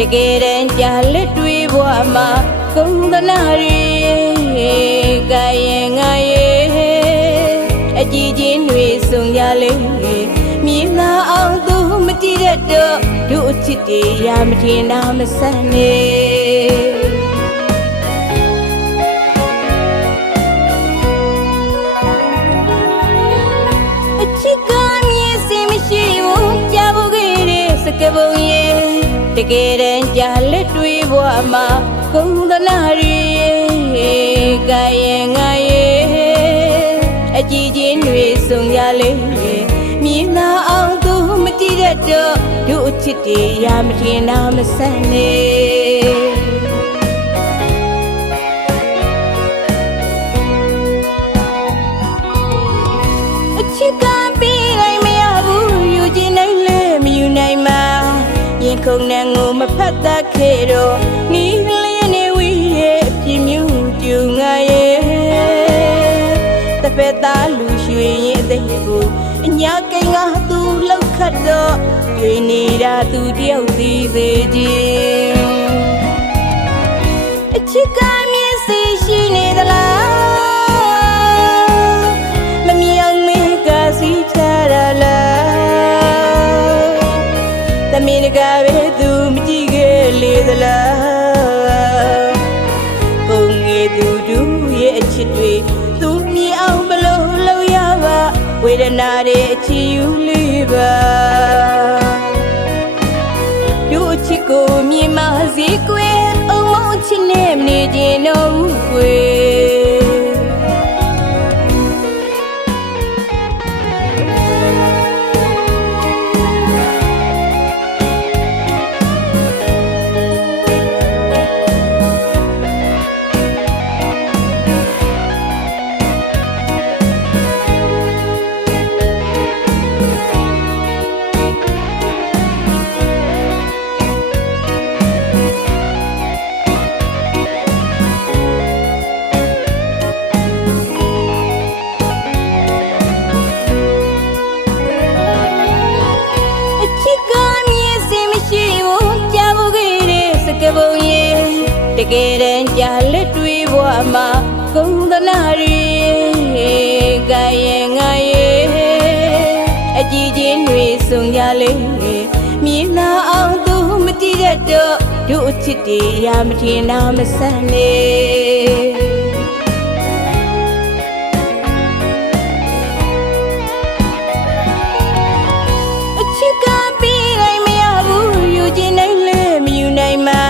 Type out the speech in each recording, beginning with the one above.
တကယ်တမ်းကြာလက်တွေဘဝမှာကုန်းသနာတွေကရင်ငါရဲ့အကြည့်ချင်းတွေဆုံရလေမြင်သာအောင်သူမကြည့်တတ်တော့တို့အချစ်တရားမထင်တာမဆန်းနေအချစ်ကမြင်စင်မရှိဘူးကြားဖို့ခဲ့တဲ့စကပုံရဲ့တကယ်တမ်းကြာလက်တွေဘဝမှာကုန်းသနာတွေကရင်ငါရဲ့အကြည့်ချင်းတွေဆုံရလေမြင်သာအောင်သူမကြည့်တတ်တော့တို့အချစ်တရားမထင်တာမဆန်းနေအချစ်ကပေးလိုက်မရဘူးယူချင်နိုင်လဲမယူနိုင်မှာရင်ခုန်နဲ့ငိုမဖတ်တတ်ခဲ့တော့နီးလျက်နေဝီရဲ့အပြင်းမြူကျူငါရဲ့တပည့်သားလူရွှေရင်အသိကိုအညာကိန်းကသူလောက်ခတ်တော့ရွေနေတာသူတယောက်သိစေခြင်းအချစ်ကမြင်စီရှိနေသလားမမြောင်မေကစီချရလားတမင်ကပဲသူမကြည့်ခဲ့လေသလားကိုငယ်သူတို့ရဲ့အချစ်တွေသူမြင်အောင်ဘလို့လုပ်ရပါဝေဒနာတွေအချီယူလေးပါတို့ချစ်ကိုမြင်မစေကွယ်အုံမောင်းချစ်နေမနေခြင်းတော့ကွယ်တကယ်တမ်းကြာလက်တွေဘဝမှာကုန်းသနာတွေကရင်ငါရဲ့အကြည့်ချင်းတွေဆုံရလေမြင်သာအောင်သူမကြည့်တတ်တော့တို့အချစ်တရားမထင်တာမဆန်းနေအချစ်ကပေးလိုက်မရဘူးယူချင်နိုင်လဲမယူနိုင်မှာ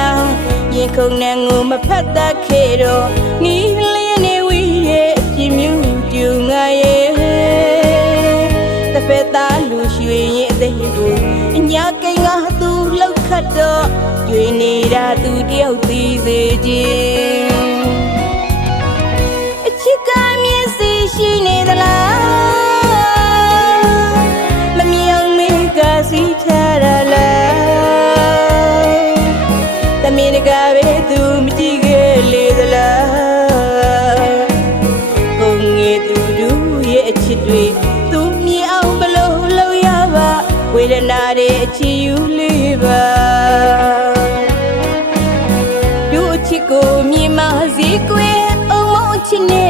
ရင်ခုန်နဲ့ငိုမဖတ်တတ်ခဲ့တော့နီးလျက်နေဝီရဲ့အပြင်းမြူကျူငါရဲ့တပည့်သားလူရွှေရင်အသိကိုအညာကိန်းကသူလောက်ခတ်တော့ကျွေနေတာသူတယောက်သိစေခြင်းအချစ်ကမြင်စီရှိနေသလားမမြောင်မေကစီချရလားတမင်ကပဲသူမကြည့်ခဲ့လေသလားကိုငယ်သူတို့ရဲ့အချစ်တွေသူမြင်အောင်ဘလို့လုပ်ရပါဝေဒနာတွေအချီယူလေးပါတို့အချစ်ကိုမြင်မစေကွယ်အုံမောင်းချစ်နေ